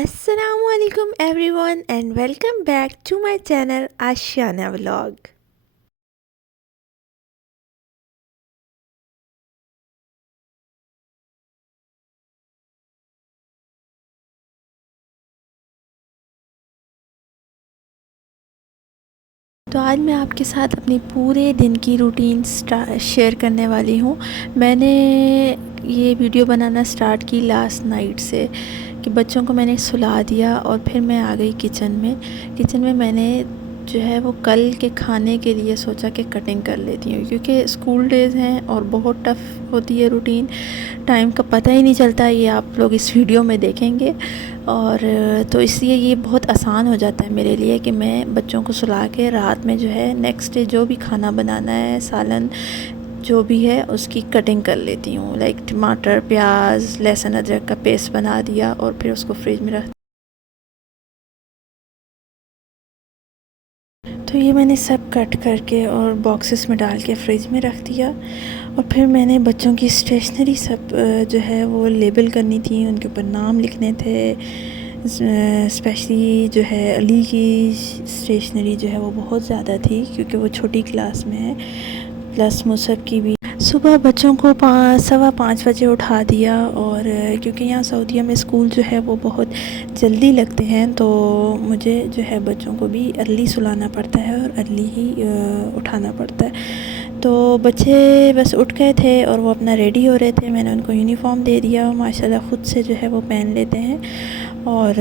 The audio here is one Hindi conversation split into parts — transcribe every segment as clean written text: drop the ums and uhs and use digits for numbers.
Assalamualaikum everyone and welcome back to my channel Ashiana Vlog। तो आज मैं आपके साथ अपनी पूरे दिन की रूटीन शेयर करने वाली हूँ। मैंने ये वीडियो बनाना स्टार्ट की लास्ट नाइट से कि बच्चों को मैंने सुला दिया और फिर मैं आ गई किचन में मैंने जो है वो कल के खाने के लिए सोचा कि कटिंग कर लेती हूँ, क्योंकि स्कूल डेज़ हैं और बहुत टफ़ होती है रूटीन। टाइम का पता ही नहीं चलता, ये आप लोग इस वीडियो में देखेंगे। और तो इसलिए ये बहुत आसान हो जाता है मेरे लिए कि मैं बच्चों को सुला के रात में जो है नेक्स्ट डे जो भी खाना बनाना है, सालन जो भी है उसकी कटिंग कर लेती हूँ। लाइक टमाटर, प्याज, लहसुन, अदरक का पेस्ट बना दिया और फिर उसको फ्रिज में रख। तो ये मैंने सब कट करके और बॉक्सेस में डाल के फ्रिज में रख दिया। और फिर मैंने बच्चों की स्टेशनरी सब जो है वो लेबल करनी थी, उनके ऊपर नाम लिखने थे। स्पेशली जो है अली की स्टेशनरी जो है वो बहुत ज़्यादा थी क्योंकि वो छोटी क्लास में है, प्लस मुसहफ़ की भी। सुबह बच्चों को 5:15 बजे उठा दिया। और क्योंकि यहाँ सऊदीया में स्कूल जो है वो बहुत जल्दी लगते हैं, तो मुझे जो है बच्चों को भी अर्ली सुलाना पड़ता है और अर्ली ही उठाना पड़ता है। तो बच्चे बस उठ गए थे और वो अपना रेडी हो रहे थे। मैंने उनको यूनिफ़ॉर्म दे दिया, माशाल्लाह ख़ुद से जो है वो पहन लेते हैं। और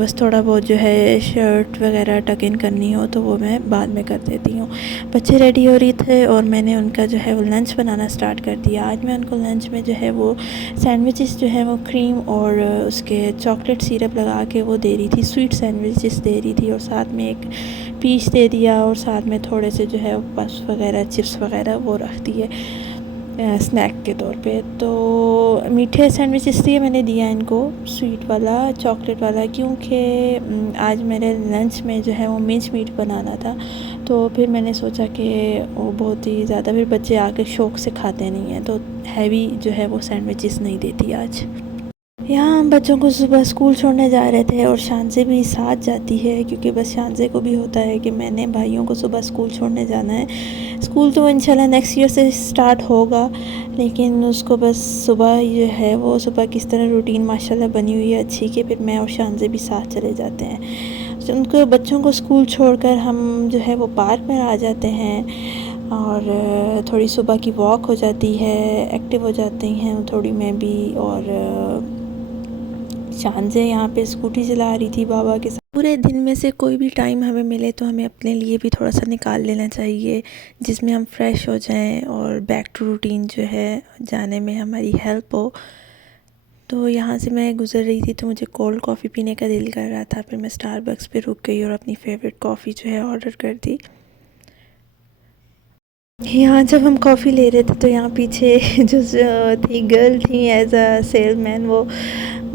बस थोड़ा बहुत जो है शर्ट वगैरह टक इन करनी हो तो वो मैं बाद में कर देती हूँ। बच्चे रेडी हो रहे थे और मैंने उनका जो है वो लंच बनाना स्टार्ट कर दिया। आज मैं उनको लंच में जो है वो सैंडविचेस जो है वो क्रीम और उसके चॉकलेट सिरप लगा के वो दे रही थी, स्वीट सैंडविचेस दे रही थी। और साथ में एक पीस दे दिया और साथ में थोड़े से जो है पफ्स वगैरह, चिप्स वगैरह वो रख दिए स्नैक के तौर पे। तो मीठे सैंडविच इसलिए मैंने दिया इनको, स्वीट वाला, चॉकलेट वाला, क्योंकि आज मेरे लंच में जो है वो मिंच मीट बनाना था। तो फिर मैंने सोचा कि वो बहुत ही ज़्यादा फिर बच्चे आके शौक़ से खाते नहीं हैं, तो हैवी जो है वो सैंडविचेस नहीं देती आज। यहाँ हम बच्चों को सुबह स्कूल छोड़ने जा रहे थे और शानज़े भी साथ जाती है, क्योंकि बस शानज़े को भी होता है कि मैंने भाइयों को सुबह स्कूल छोड़ने जाना है। स्कूल तो इंशाल्लाह नेक्स्ट ईयर से स्टार्ट होगा, लेकिन उसको बस सुबह जो है वो सुबह किस तरह रूटीन माशाल्लाह बनी हुई है अच्छी, कि फिर मैं और शानज़े भी साथ चले जाते हैं। तो उनको बच्चों को स्कूल छोड़कर हम जो है वो पार्क में आ जाते हैं और थोड़ी सुबह की वॉक हो जाती है, एक्टिव हो जाती हैं थोड़ी मैं भी। और शानज़े यहाँ पे स्कूटी चला रही थी बाबा के साथ। पूरे दिन में से कोई भी टाइम हमें मिले तो हमें अपने लिए भी थोड़ा सा निकाल लेना चाहिए, जिसमें हम फ्रेश हो जाएं और बैक टू रूटीन जो है जाने में हमारी हेल्प हो। तो यहाँ से मैं गुज़र रही थी तो मुझे कोल्ड कॉफ़ी पीने का दिल कर रहा था। फिर मैं स्टारबक्स पे रुक गई और अपनी फ़ेवरेट कॉफ़ी जो है ऑर्डर कर दी। यहाँ जब हम कॉफ़ी ले रहे थे तो यहाँ पीछे जो थी गर्ल थी एज अ सेल्समैन, वो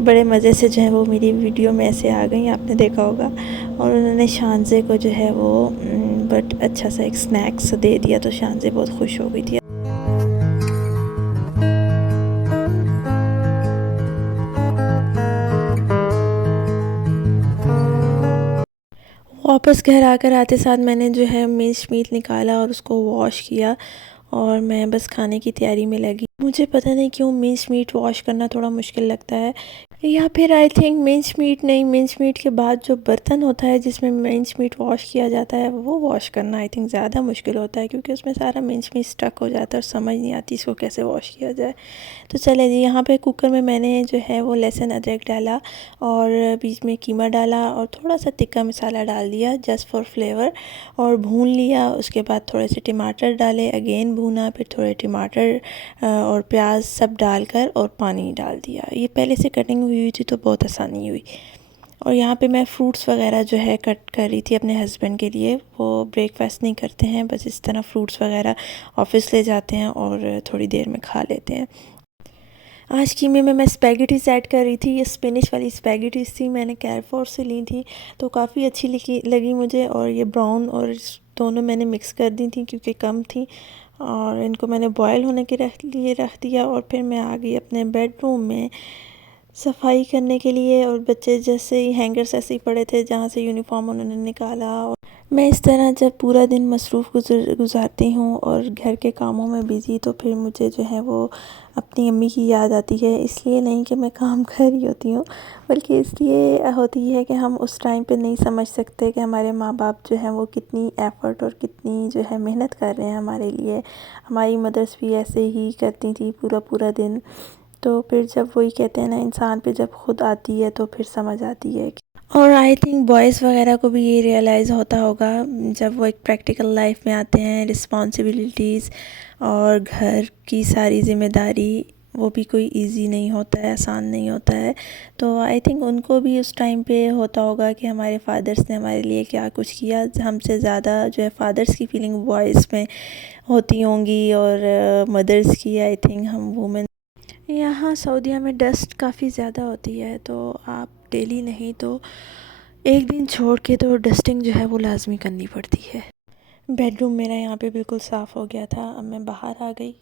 बड़े मज़े से जो है वो मेरी वीडियो में ऐसे आ गई, आपने देखा होगा। और उन्होंने शानज़े को जो है वो बट अच्छा सा एक स्नैक्स दे दिया, तो शानज़े बहुत खुश हो गई थी। वापस घर आकर आते साथ मैंने जो है मिंच मीट निकाला और उसको वॉश किया और मैं बस खाने की तैयारी में लगी। मुझे पता नहीं क्यों मिंच मीट वॉश करना थोड़ा मुश्किल लगता है, या फिर आई थिंक मिंच मीट नहीं, मिंच मीट के बाद जो बर्तन होता है जिसमें मिंच मीट वॉश किया जाता है वो वॉश करना आई थिंक ज़्यादा मुश्किल होता है, क्योंकि उसमें सारा मिंच मीट स्टक हो जाता है और समझ नहीं आती इसको कैसे वॉश किया जाए। तो चले जी, यहाँ पे कुकर में मैंने जो है वो लहसुन अदरक डाला और बीच में कीमा डाला और थोड़ा सा तिक्का मसाला डाल दिया जस्ट फॉर फ्लेवर, और भून लिया। उसके बाद थोड़े से टमाटर डाले, अगेन भूना, फिर थोड़े टमाटर और प्याज सब डालकर और पानी डाल दिया। ये पहले से कटिंग हुई थी तो बहुत आसानी हुई। और यहाँ पे मैं फ्रूट्स वगैरह जो है कट कर रही थी अपने हस्बैंड के लिए। वो ब्रेकफास्ट नहीं करते हैं, बस इस तरह फ्रूट्स वगैरह ऑफिस ले जाते हैं और थोड़ी देर में खा लेते हैं। आज कीमे में मैं स्पैगेटीज ऐड कर रही थी। ये स्पिनिश वाली स्पैगेटीज थी, मैंने कैरफोर से ली थी, तो काफ़ी अच्छी लगी मुझे। और ये ब्राउन और दोनों मैंने मिक्स कर दी थी क्योंकि कम थी, और इनको मैंने बॉयल होने के रख दिया। और फिर मैं आ गई अपने बेडरूम में सफाई करने के लिए, और बच्चे जैसे ही हैंगर्स ऐसे ही पड़े थे जहाँ से यूनिफॉर्म उन्होंने निकाला। और मैं इस तरह जब पूरा दिन मसरूफ़ गुज़ारती हूँ और घर के कामों में बिज़ी, तो फिर मुझे जो है वो अपनी अम्मी की याद आती है। इसलिए नहीं कि मैं काम कर रही होती हूँ, बल्कि इसलिए होती है कि हम उस टाइम पे नहीं समझ सकते कि हमारे माँ बाप जो हैं वो कितनी एफ़र्ट और कितनी जो है मेहनत कर रहे हैं हमारे लिए। हमारी मदर्स भी ऐसे ही करती थी पूरा पूरा दिन। तो फिर जब वही कहते हैं ना, इंसान पे जब खुद आती है तो फिर समझ आती है। और आई थिंक बॉयज़ वगैरह को भी ये रियलाइज़ होता होगा जब वो एक प्रैक्टिकल लाइफ में आते हैं, रिस्पॉन्सिबिलिटीज़ और घर की सारी ज़िम्मेदारी, वो भी कोई इजी नहीं होता है, आसान नहीं होता है। तो आई थिंक उनको भी उस टाइम पे होता होगा कि हमारे फादर्स ने हमारे लिए क्या कुछ किया। हमसे ज़्यादा जो है फादर्स की फीलिंग बॉयज़ में होती होंगी, और मदर्स की आई थिंक हम वुमेन। यहाँ सऊदीया में डस्ट काफ़ी ज़्यादा होती है, तो आप डेली नहीं तो एक दिन छोड़ के तो डस्टिंग जो है वो लाजमी करनी पड़ती है। बेडरूम मेरा यहाँ पे बिल्कुल साफ़ हो गया था, अब मैं बाहर आ गई।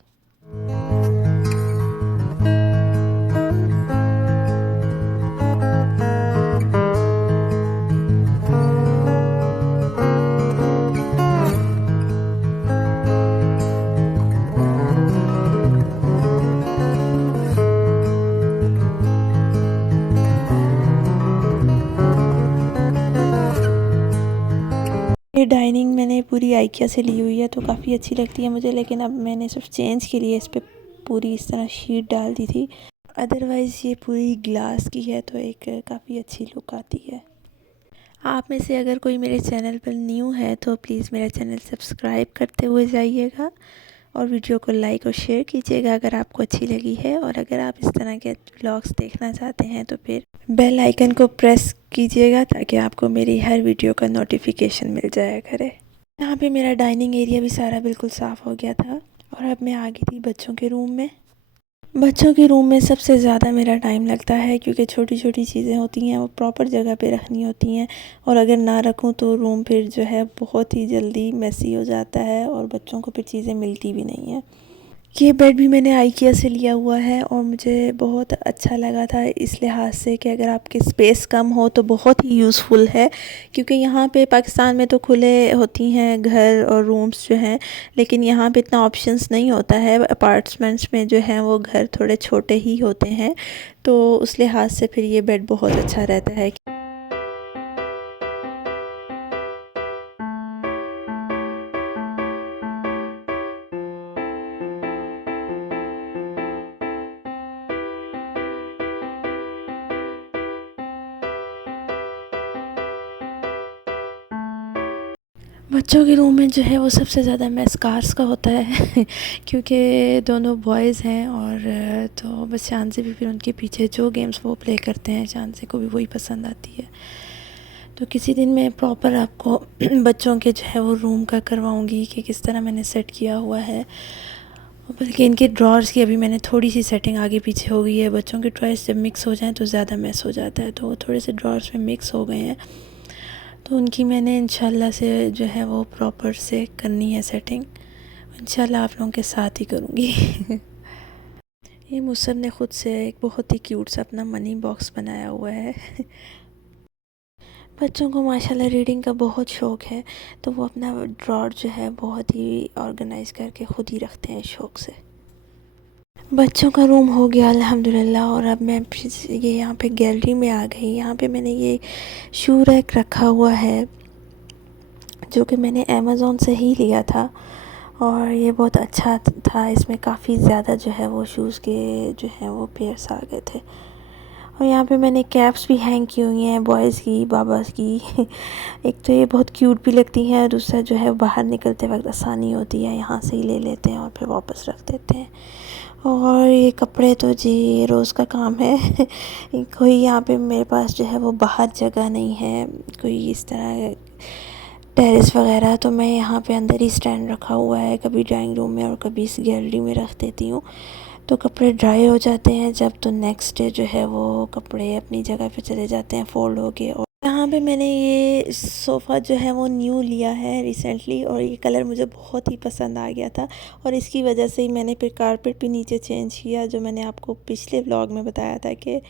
ये डाइनिंग मैंने पूरी आइकिया से ली हुई है, तो काफ़ी अच्छी लगती है मुझे, लेकिन अब मैंने सिर्फ चेंज के लिए इस पर पूरी इस तरह शीट डाल दी थी। अदरवाइज़ ये पूरी ग्लास की है, तो एक काफ़ी अच्छी लुक आती है। आप में से अगर कोई मेरे चैनल पर न्यू है तो प्लीज़ मेरा चैनल सब्सक्राइब करते हुए जाइएगा, और वीडियो को लाइक और शेयर कीजिएगा अगर आपको अच्छी लगी है। और अगर आप इस तरह के व्लॉग्स देखना चाहते हैं तो फिर बेल आइकन को प्रेस कीजिएगा, ताकि आपको मेरी हर वीडियो का नोटिफिकेशन मिल जाया करे। यहाँ पे मेरा डाइनिंग एरिया भी सारा बिल्कुल साफ़ हो गया था, और अब मैं आ गई थी बच्चों के रूम में। बच्चों के रूम में सबसे ज़्यादा मेरा टाइम लगता है, क्योंकि छोटी छोटी चीज़ें होती हैं वो प्रॉपर जगह पे रखनी होती हैं, और अगर ना रखूँ तो रूम फिर जो है बहुत ही जल्दी मेसी हो जाता है, और बच्चों को फिर चीज़ें मिलती भी नहीं हैं। ये बेड भी मैंने आइकिया से लिया हुआ है, और मुझे बहुत अच्छा लगा था इस लिहाज से कि अगर आपके स्पेस कम हो तो बहुत ही यूज़फुल है। क्योंकि यहाँ पे पाकिस्तान में तो खुले होती हैं घर और रूम्स जो हैं, लेकिन यहाँ पे इतना ऑप्शंस नहीं होता है। अपार्टमेंट्स में जो हैं वो घर थोड़े छोटे ही होते हैं, तो उस लिहाज से फिर ये बेड बहुत अच्छा रहता है। बच्चों के रूम में जो है वो सबसे ज़्यादा मैस कार्स का होता है क्योंकि दोनों बॉयज़ हैं, और तो बस चांसे भी फिर उनके पीछे जो गेम्स वो प्ले करते हैं चांसे को भी वही पसंद आती है। तो किसी दिन मैं प्रॉपर आपको बच्चों के जो है वो रूम का करवाऊंगी कि किस तरह मैंने सेट किया हुआ है। बल्कि इनके ड्रॉर्स की अभी मैंने थोड़ी सी सेटिंग आगे पीछे हो गई है। बच्चों के टॉयज़ जब मिक्स हो जाएँ तो ज़्यादा मैस हो जाता है, तो वो थोड़े से ड्रॉर्स में मिक्स हो गए हैं, तो उनकी मैंने इंशाल्लाह से जो है वो प्रॉपर से करनी है सेटिंग। इंशाल्लाह आप लोगों के साथ ही करूँगी। ये मुसर ने ख़ुद से एक बहुत ही क्यूट सा अपना मनी बॉक्स बनाया हुआ है। बच्चों को माशाल्लाह रीडिंग का बहुत शौक़ है, तो वो अपना ड्रॉर जो है बहुत ही ऑर्गेनाइज़ करके ख़ुद ही रखते हैं शौक़ से। बच्चों का रूम हो गया अल्हम्दुलिल्लाह, और अब मैं ये यहाँ पे गैलरी में आ गई। यहाँ पे मैंने ये शू रैक रखा हुआ है, जो कि मैंने अमेज़ोन से ही लिया था, और ये बहुत अच्छा था। इसमें काफ़ी ज़्यादा जो है वो शूज़ के जो है वो पेयर्स आ गए थे। और यहाँ पे मैंने कैप्स भी हैंग की हुई हैं बॉयज़ की, बाबास की। एक तो ये बहुत क्यूट भी लगती हैं, और दूसरा जो है बाहर निकलते वक्त आसानी होती है, यहाँ से ही ले लेते हैं और फिर वापस रख देते हैं। और ये कपड़े तो जी रोज़ का काम है। कोई यहाँ पे मेरे पास जो है वो बाहर जगह नहीं है कोई इस तरह टेरेस वगैरह, तो मैं यहाँ पे अंदर ही स्टैंड रखा हुआ है, कभी ड्राइंग रूम में और कभी इस गैलरी में रख देती हूँ। तो कपड़े ड्राई हो जाते हैं जब, तो नेक्स्ट डे जो है वो कपड़े अपनी जगह पे चले जाते हैं फोल्ड हो के। और यहाँ पे मैंने ये सोफ़ा जो है वो न्यू लिया है रिसेंटली, और ये कलर मुझे बहुत ही पसंद आ गया था, और इसकी वजह से ही मैंने फिर कारपेट भी नीचे चेंज किया, जो मैंने आपको पिछले व्लॉग में बताया था कि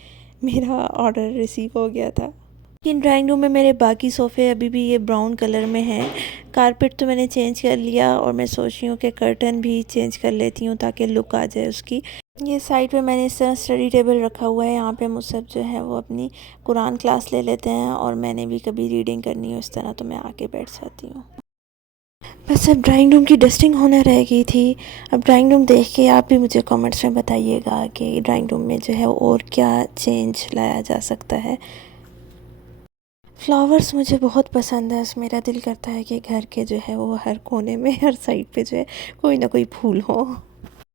मेरा ऑर्डर रिसीव हो गया था। लेकिन ड्राइंग रूम में मेरे बाकी सोफ़े अभी भी ये ब्राउन कलर में हैं। कारपेट तो मैंने चेंज कर लिया और मैं सोच रही हूँ कि कर्टन भी चेंज कर लेती हूँ ताकि लुक आ जाए उसकी। ये साइड पे मैंने इस तरह स्टडी टेबल रखा हुआ है। यहाँ पे मुझसे जो है वो अपनी कुरान क्लास ले लेते हैं और मैंने भी कभी रीडिंग करनी हो इस तरह तो मैं आके बैठ जाती हूँ। बस अब ड्राइंग रूम की डस्टिंग होने रह गई थी। अब ड्राइंग रूम देख के आप भी मुझे कमेंट्स में बताइएगा कि ड्राइंग रूम में जो है और क्या चेंज लाया जा सकता है। फ्लावर्स मुझे बहुत पसंद है। मेरा दिल करता है कि घर के जो है वो हर कोने में हर साइड पे जो है कोई ना कोई फूल हो।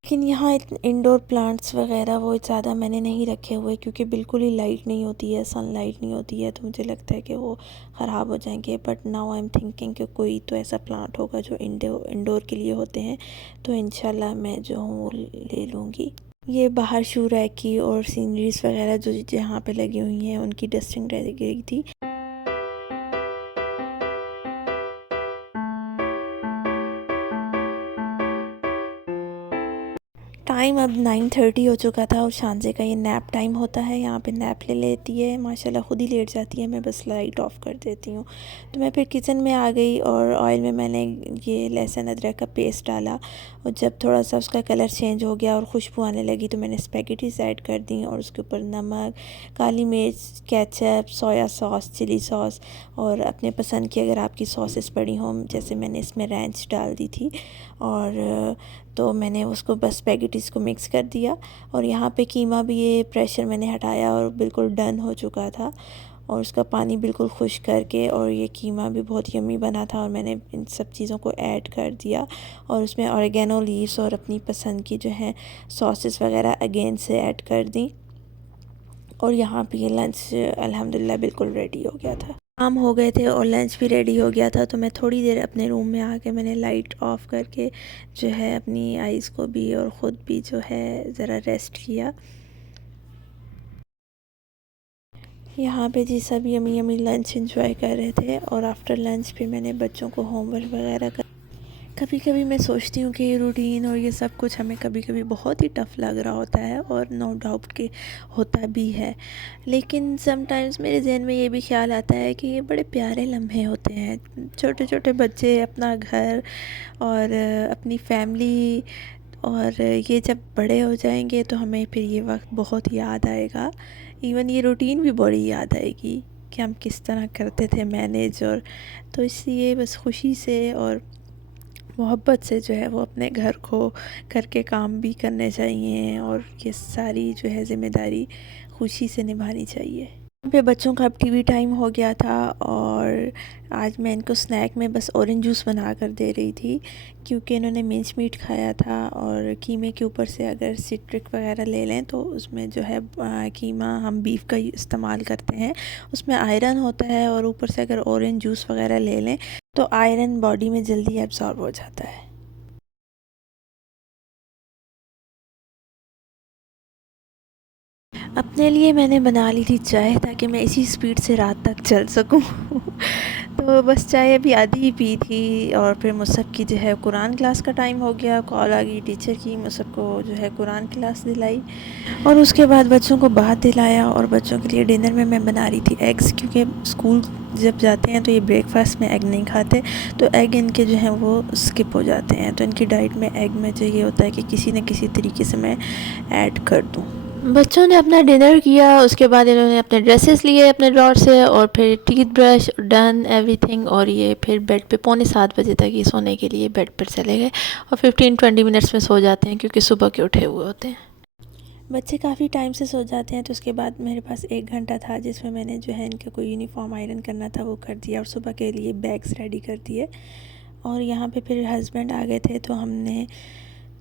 लेकिन यहाँ इंडोर प्लांट्स वगैरह वो ज़्यादा मैंने नहीं रखे हुए क्योंकि बिल्कुल ही लाइट नहीं होती है, सनलाइट नहीं होती है, तो मुझे लगता है कि वो ख़राब हो जाएंगे। But now I am thinking कि कोई तो ऐसा प्लांट होगा जो इंडोर के लिए होते हैं, तो इंशाल्लाह मैं जो हूँ वो ले लूँगी। ये बाहर शू रैक की और सीनरीज वगैरह जो जहाँ पे लगी हुई हैं उनकी डस्टिंग रह गई थी। टाइम अब 9:30 हो चुका था और शांजे का ये नैप टाइम होता है। यहाँ पे नैप ले लेती है, माशाल्लाह खुद ही लेट जाती है, मैं बस लाइट ऑफ कर देती हूँ। तो मैं फिर किचन में आ गई और ऑयल में मैंने ये लहसुन अदरक का पेस्ट डाला और जब थोड़ा सा उसका कलर चेंज हो गया और खुशबू आने लगी तो मैंने स्पैगेटीज ऐड कर दी और उसके ऊपर नमक, काली मिर्च, ketchup, soya sauce, chilli sauce और अपने पसंद की अगर आपकी सॉसेस पड़ी हों, जैसे मैंने इसमें रैंच डाल दी थी। और तो मैंने उसको बस स्पैगेटीज़ को मिक्स कर दिया और यहाँ पे कीमा भी ये प्रेशर मैंने हटाया और बिल्कुल डन हो चुका था और उसका पानी बिल्कुल खुश्क करके और ये कीमा भी बहुत यम्मी बना था और मैंने इन सब चीज़ों को ऐड कर दिया और उसमें ऑरिगेनो लीव्स और अपनी पसंद की जो है सॉसेस वगैरह अगेन से ऐड कर दी और यहाँ पे ये लंच अल्हम्दुलिल्लाह बिल्कुल रेडी हो गया था। काम हो गए थे और लंच भी रेडी हो गया था तो मैं थोड़ी देर अपने रूम में आके मैंने लाइट ऑफ करके जो है अपनी आइज़ को भी और ख़ुद भी जो है ज़रा रेस्ट किया। यहाँ पे जी सब यमी यमी लंच एंजॉय कर रहे थे और आफ्टर लंच पे मैंने बच्चों को होमवर्क वगैरह कर। कभी कभी मैं सोचती हूँ कि ये रूटीन और ये सब कुछ हमें कभी कभी बहुत ही टफ़ लग रहा होता है और नो डाउट कि होता भी है, लेकिन समटाइम्स मेरे जहन में ये भी ख्याल आता है कि ये बड़े प्यारे लम्हे होते हैं। छोटे छोटे बच्चे, अपना घर और अपनी फैमिली, और ये जब बड़े हो जाएंगे तो हमें फिर ये वक्त बहुत याद आएगा। इवन ये रूटीन भी बड़ी याद आएगी कि हम किस तरह करते थे मैनेज। और तो इसलिए बस खुशी से और मोहब्बत से जो है वो अपने घर को करके काम भी करने चाहिए और ये सारी जो है ज़िम्मेदारी खुशी से निभानी चाहिए। यहाँ पे बच्चों का अब टीवी टाइम हो गया था और आज मैं इनको स्नैक में बस ऑरेंज जूस बना कर दे रही थी क्योंकि इन्होंने मिंच मीट खाया था और कीमे के ऊपर से अगर सिट्रिक वगैरह ले लें तो उसमें जो है कीमा हम बीफ का इस्तेमाल करते हैं, उसमें आयरन होता है और ऊपर से अगर ऑरेंज जूस वगैरह ले लें तो आयरन बॉडी में जल्दी एब्जॉर्ब हो जाता है। अपने लिए मैंने बना ली थी चाय ताकि मैं इसी स्पीड से रात तक चल सकूं। तो बस चाय अभी आधी ही पी थी और फिर मुसब की जो है कुरान क्लास का टाइम हो गया, कॉल आ गई टीचर की, मुसब को जो है कुरान क्लास दिलाई और उसके बाद बच्चों को बाहर दिलाया और बच्चों के लिए डिनर में मैं बना रही थी एग्स, क्योंकि स्कूल जब जाते हैं तो ये ब्रेकफास्ट में एग नहीं खाते, तो एग इनके जो हैं वो स्किप हो जाते हैं, तो इनकी डाइट में एग में जो ये होता है कि किसी न किसी तरीके से मैं ऐड कर दूँ। बच्चों ने अपना डिनर किया, उसके बाद इन्होंने अपने ड्रेसेस लिए अपने ड्रॉर से और फिर टीथ ब्रश डन एवरीथिंग और ये फिर बेड पे 6:45 तक ये सोने के लिए बेड पर चले गए और 15-20 मिनट्स में सो जाते हैं क्योंकि सुबह के उठे हुए होते हैं। बच्चे काफ़ी टाइम से सो जाते हैं तो उसके बाद मेरे पास 1 घंटा था जिसमें मैंने जो है इनका कोई यूनिफॉर्म आयरन करना था वो कर दिया और सुबह के लिए बैग्स रेडी कर दिए। और यहाँ पे फिर हस्बैंड आ गए थे तो हमने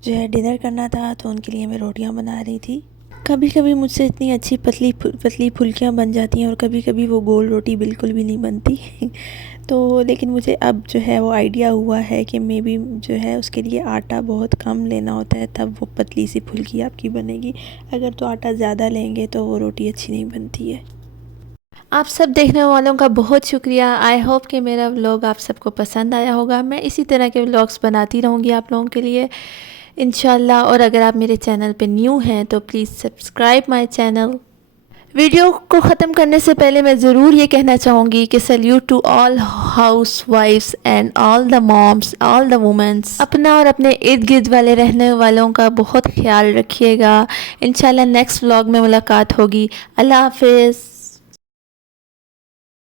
जो है डिनर करना था तो उनके लिए मैं रोटियाँ बना रही थी। कभी कभी मुझसे इतनी अच्छी पतली फुल्कियाँ बन जाती हैं और कभी कभी वो गोल रोटी बिल्कुल भी नहीं बनती। तो लेकिन मुझे अब जो है वो आइडिया हुआ है कि मे बी जो है उसके लिए आटा बहुत कम लेना होता है तब वो पतली सी फुल्की आपकी बनेगी, अगर तो आटा ज़्यादा लेंगे तो वो रोटी अच्छी नहीं बनती है। आप सब देखने वालों का बहुत शुक्रिया। आई होप कि मेरा व्लॉग आप सबको पसंद आया होगा। मैं इसी तरह के व्लॉग्स बनाती रहूँगी आप लोगों के लिए इंशाल्लाह। और अगर आप मेरे चैनल पे न्यू हैं तो please subscribe my channel. Video को ख़त्म करने से पहले मैं ज़रूर ये कहना चाहूँगी कि salute to all housewifes and all the moms, all the womens. अपना और अपने इर्द गिर्द वाले रहने वालों का बहुत ख्याल रखिएगा। इंशाल्लाह नेक्स्ट व्लॉग में मुलाकात होगी। अल्लाह हाफिज़।